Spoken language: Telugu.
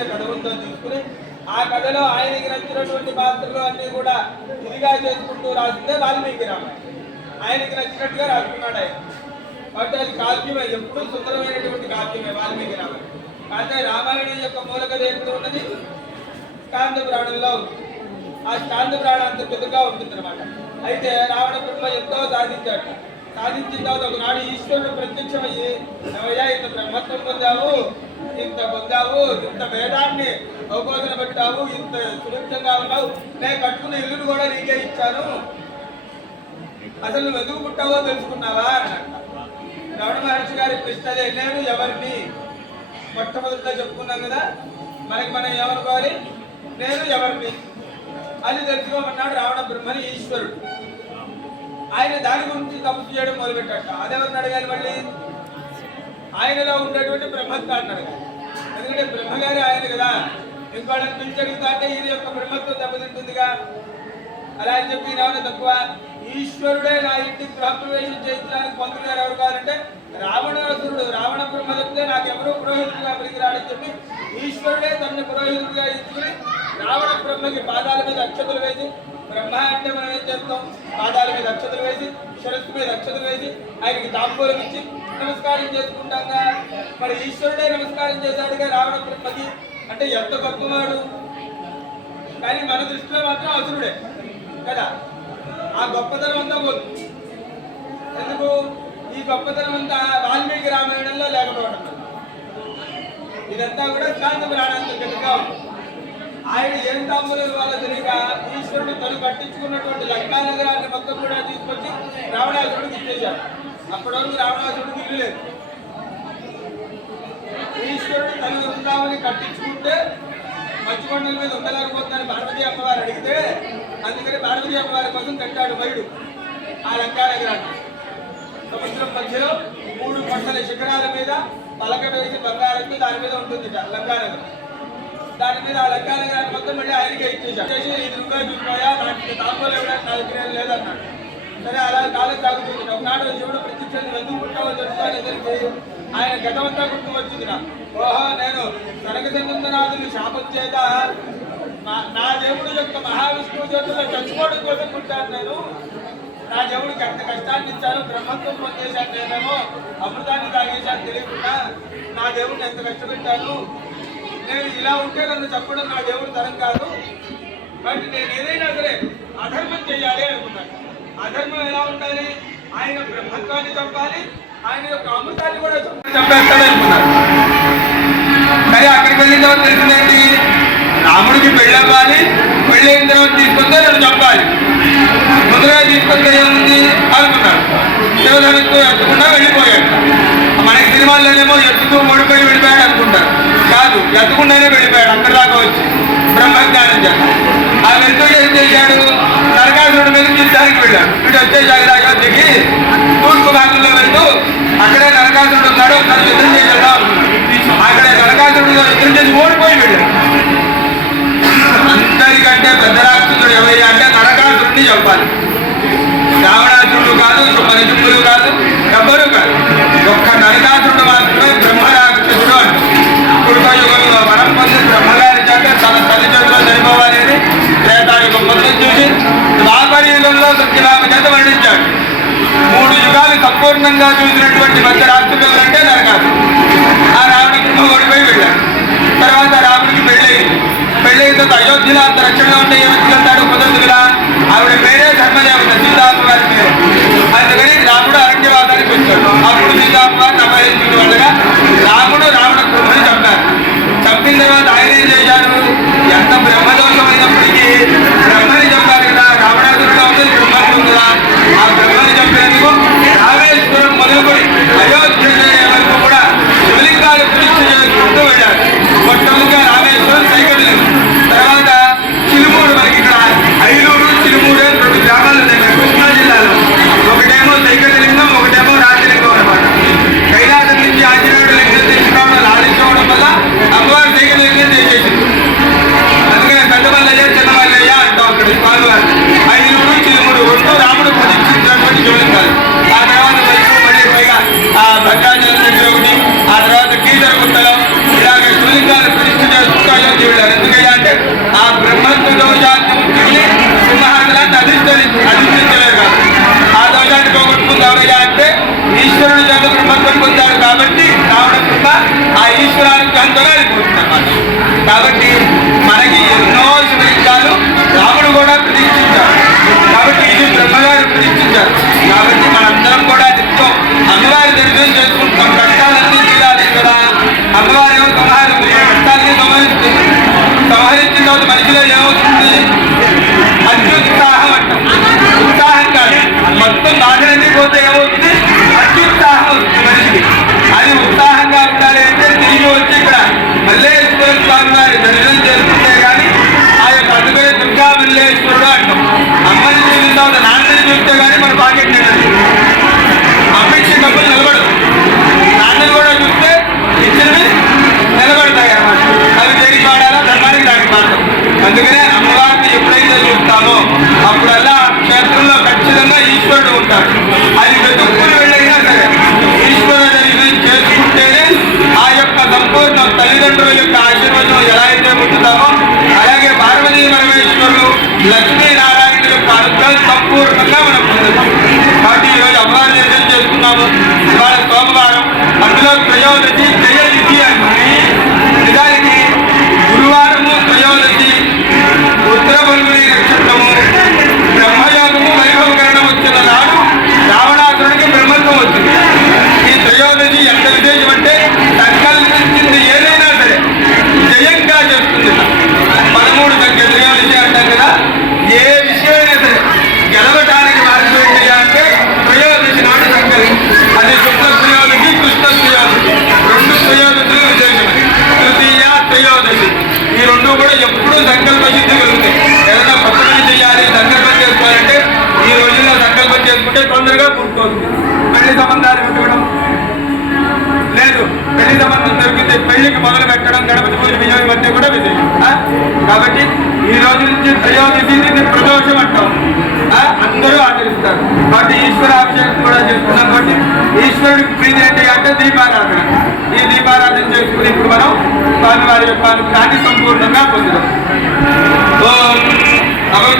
ఏదైతే కథ ఉందో తీసుకుని ఆ కథలో ఆయనకి నచ్చినటువంటి పాత్రలు అన్ని కూడా ఇదిగా చేసుకుంటూ రాసిందే వాల్మీకి రామాయణం ఆయనకి నచ్చినట్టుగా రాసుకున్నాడు ఆయన. కాబట్టి అది కావ్యమే ఎప్పుడూ సుందరమైనటువంటి కావ్యమే వాల్మీకి రామాయణం అయితే రామాయణం యొక్క మూల కథ ఉన్నది? స్కాంద పురాణంలో ఆ స్కాంద పురాణం అంత పెద్దగా ఉంటుంది అనమాట అయితే రావణ బ్రహ్మ ఎంతో సాధించాడు. సాధించిన తర్వాత ఒకనాడు ఈశ్వరుడు ప్రత్యక్షమయ్యి ఏమయ్యా ఇంత బ్రహ్మత్వం పొందావు. ఇంత పొందావు ఇంత వేదాన్ని అవబోధన పెట్టావు ఇంత సురక్షంగా ఉన్నావు. నేను కట్టుకున్న ఇల్లును కూడా నీకే ఇచ్చాను. అసలు నువ్వు ఎందుకు పుట్టావో తెలుసుకున్నావా? రమణ మహర్షి గారి ప్రశ్న నేను ఎవరిని? మొట్టమొదటిగా చెప్పుకున్నాం కదా మనకి మనం ఏమనుకోవాలి? నేను ఎవరిని? అని తెలుసుకోమన్నాడు రావణ బ్రహ్మని ఈశ్వరుడు. ఆయన దాని గురించి తప్పు చేయడం మొదలుపెట్టాడు అదెవరిని అడగాలి మళ్ళీ? ఆయనలో ఉండేటువంటి బ్రహ్మత్వం అన్నారు. ఎందుకంటే బ్రహ్మగారి ఆయన కదా. ఇంకోటి పిలిచి అంటే ఈయన యొక్క బ్రహ్మత్వం దెబ్బతింటుందిగా. అలా అని చెప్పి ఈయన తక్కువ? ఈశ్వరుడే నా ఇంటి గృహప్రవేశం చేయించడానికి పంతులు ఎవరు కావాలంటే రావణాసురుడు. రావణ బ్రహ్మ చెప్తే నాకెవరూ పురోహితుడిగా పనికిరాడని చెప్పి ఈశ్వరుడే తనని పురోహితుడిగా ఇచ్చుకుని రావణ బ్రహ్మకి పాదాల మీద అక్షతలు వేసి బ్రహ్మ అంటే మనం ఏం చేస్తాం? పాదాల మీద అక్షతలు వేసి శిరస్సు మీద అక్షతలు వేసి ఆయనకి తాంబూలం ఇచ్చి నమస్కారం చేసుకుంటాంగా. మరి ఈశ్వరుడే నమస్కారం చేశాడుగా రావణ బ్రహ్మకి అంటే ఎంత గొప్పవాడు. కానీ మన దృష్టిలో మాత్రం అసురుడే. కదా? ఆ గొప్పతనం అంతా పోతుంది ఎందుకు? ఈ గొప్పతనం అంతా వాల్మీకి రామాయణంలో లేకపోవడం. ఇదంతా కూడా శాంత పురాణానికి గట్టిగా ఆయన ఏం తాములు వాళ్ళ తెలియక ఈశ్వరుడు తను కట్టించుకున్నటువంటి లంకా నగరాన్ని మొత్తం కూడా తీసుకొచ్చి రావణాసురుడికి ఇచ్చేశాడు. అప్పటి వరకు రావణాసురుడికి ఇల్లు లేదు ఈశ్వరుడు తను వృందావని కట్టించుకుంటే మచ్చికొండల మీద ఉండలేకపోతుందని పార్వతీ అమ్మవారు అడిగితే అందుకని పార్వతీ అమ్మవారి కోసం కట్టాడు వైడు ఆ లంకానగరాన్ని. సముద్రం మధ్యలో మూడు కొండల శిఖరాల మీద పలక వేసి బంగారంతో దాని మీద ఉంటుంది లంకా దాని మీద ఆ లంకా మొత్తం మళ్ళీ ఆయనకే ఇచ్చేసాడు ఇది నువ్వే చూసుకోయా? నాకు తాంబూలు ఇవ్వడానికి నా దగ్గర లేదన్నాడు. సరే అలా కాలం సాగుతుంది ఒకనాడు శివుడు ప్రత్యక్షాన్ని ఎందుకు పుట్టావో తెలుసుకోవాలి తెలిసి ఆయన గతమంతా గుర్తు వచ్చింది నాకు. ఓహో నేను కనకచంద్రనాథుని శాపం చేత నా- దేవుడు యొక్క మహావిష్ణువు చేతుల్లో చచ్చిపోవడం కోసం పుట్టాను నేను. నా దేవుడికి ఎంత కష్టాన్ని ఇచ్చాను బ్రహ్మత్వం పొందేశాను నేనేమో అమృతాన్ని తాగేశాను తెలియకుండా నా దేవుడిని ఎంత కష్టపెట్టాను. నేను ఇలా ఉంటే నన్ను చెప్పడం నా దేవుడు తరం కాదు. బట్ నేను ఏదైనా సరే అధర్మం చేయాలి అనుకున్నాను. అధర్మం ఎలా ఉండాలి? ఆయన బ్రహ్మత్వాన్ని చంపాలి. ఆయన యొక్క అమృతాన్ని కూడా చంప- అనుకున్నాను కానీ అక్కడికి వెళ్ళిన తర్వాత తెలిసిందేంటి? రాముడికి పెళ్ళవ్వాలి. పెళ్ళైన తర్వాత తీసుకొస్తే నన్ను చంపాలి. ముందుగా తీసుకొస్తే ఏముంది? అనుకున్నాడు శివధనంతో ఎత్తకుండా వెళ్ళిపోయాడు. మనకి సినిమాల్లోనేమో ఎత్తుతూ ఓడిపోయి వెళ్ళిపోయాడు అనుకుంటారు. కాదు ఎత్తకుండానే వెళ్ళిపోయాడు. అక్కడ దాకా వచ్చి బ్రహ్మజ్ఞానం చేస్తాడు. ఆ వెళ్తూ ఏం చేశాడు? నరకానికి వెళ్ళాడు వీడు వచ్చే దాకా దిగి తూర్పు భాగంలో వెళ్తూ అక్కడే నరకాసుడు ఉన్నాడు. తను యుద్ధం చేసేద్దాం అక్కడే నరకాసుడు యుద్ధం చేసి ఓడిపోయి వెళ్ళాడు. అందరికంటే పెద్ద రాక్షసుడు ఎవరయ్యా అంటే నరకాసుడిని చెప్పాలి రావణాసురుడు యుగంలో చేత వర్ణించాడు మూడు యుగాలు సంపూర్ణంగా చూసినటువంటి మధ్య రాష్ట్రులు అంటే నరకాదు ఆ రావణ ఓడిపోయి వెళ్ళాడు తర్వాత రాముడికి పెళ్ళయింది. పెళ్ళయిన తర్వాత అయోధ్యలో అంత రక్షణలో ఉంటే కాదు ఆ దోషాన్ని అంటే ఈశ్వరుని చేత బ్రహ్మత్వం పొందాడు కాబట్టి రావణ కృప ఆ ఈశ్వరానికి అంతగా అయిపోతుందన్నమాట కాబట్టి మనకి ఎన్నో శుభలింగాలు రాముడు కూడా ప్రతీక్షించాడు కాబట్టి ఇది బ్రహ్మగారు ప్రతీక్షించారు కాబట్టి మనందరం కూడా నిత్యం అమ్మవారి దర్శనం చేసుకుంటాం కష్టాలన్నీ తీరాలి కదా? అమ్మవారి ఏమో సంహారం కష్టాలన్నీ సంహరిస్తుంది సంహరించిన మనిషిలో ఏమవుతుంది? అత్యుత్సాహం అంటాం ఉత్సాహం కాదు మొత్తం బాధలన్నీ పోతే ఏమవుతుంది అత్యుత్సాహం వస్తుంది మనిషికి అది ఉత్సాహంగా ఉండాలి అంటే తిరిగి వచ్చి ఇక్కడ మల్లేశ్వర స్వామి వారి దర్శనం చేసుకుంటే కానీ ఆ యొక్క అందుకనే దుర్గా మల్లేశ్వరుడు అంటాం అమ్మని చూసిన తర్వాత నాన్నని చూస్తే కానీ మన పాకెట్ నిండదు అమ్మ డబ్బులు నిలబడదు నాన్నని కూడా చూస్తే ఇచ్చినవి నిలబడతాయి అన్నమాట అవి దేనికి వాడాలా ధర్మానికి దానికి మాత్రం అందుకనే ఉంటామో అప్పుడల్లా క్షేత్రంలో ఖచ్చితంగా ఈశ్వరుడు ఉంటాడు. అది వెతుక్కుని వెళ్ళైనా సరే ఈశ్వరుడు దర్శనం చేసుకుంటేనే ఆ యొక్క సంపూర్ణ తల్లిదండ్రుల యొక్క ఆశీర్వచనం ఎలా అయితే పొందుతామో అలాగే పార్వతీ పరమేశ్వరులు లక్ష్మీనారాయణ యొక్క అనుగ్రహం సంపూర్ణంగా మనం పొందుతాం. కాబట్టి ఈరోజు అమ్మవారి దర్శనం చేసుకున్నాము. ఇవాళ సోమవారం. అందులో ప్రయోజనం సంకల్పం చేసుకుంటే తొందరగా పూర్తవుతుంది పెళ్ళి సంబంధాలు పెట్టుకోవడం లేదు. పెళ్ళి సంబంధం దొరికితే పెళ్ళికి మొదలు పెట్టడం గణపతి పూజ విజయం మధ్య కూడా విజయం కాబట్టి ఈ రోజు నుంచి త్రయోదశి ప్రదోషం అంటాం. అందరూ ఆచరిస్తారు. కాబట్టి ఈశ్వరాభిషేకం కూడా చేసుకున్నాం కాబట్టి ఈశ్వరుడికి ప్రీతి ఏంటి అంటే దీపారాధన. ఈ దీపారాధన చేసుకుని ఇప్పుడు మనం స్వామివారి యొక్క అనుగ్రహాన్ని సంపూర్ణంగా పొందుతాం ఓం అభయ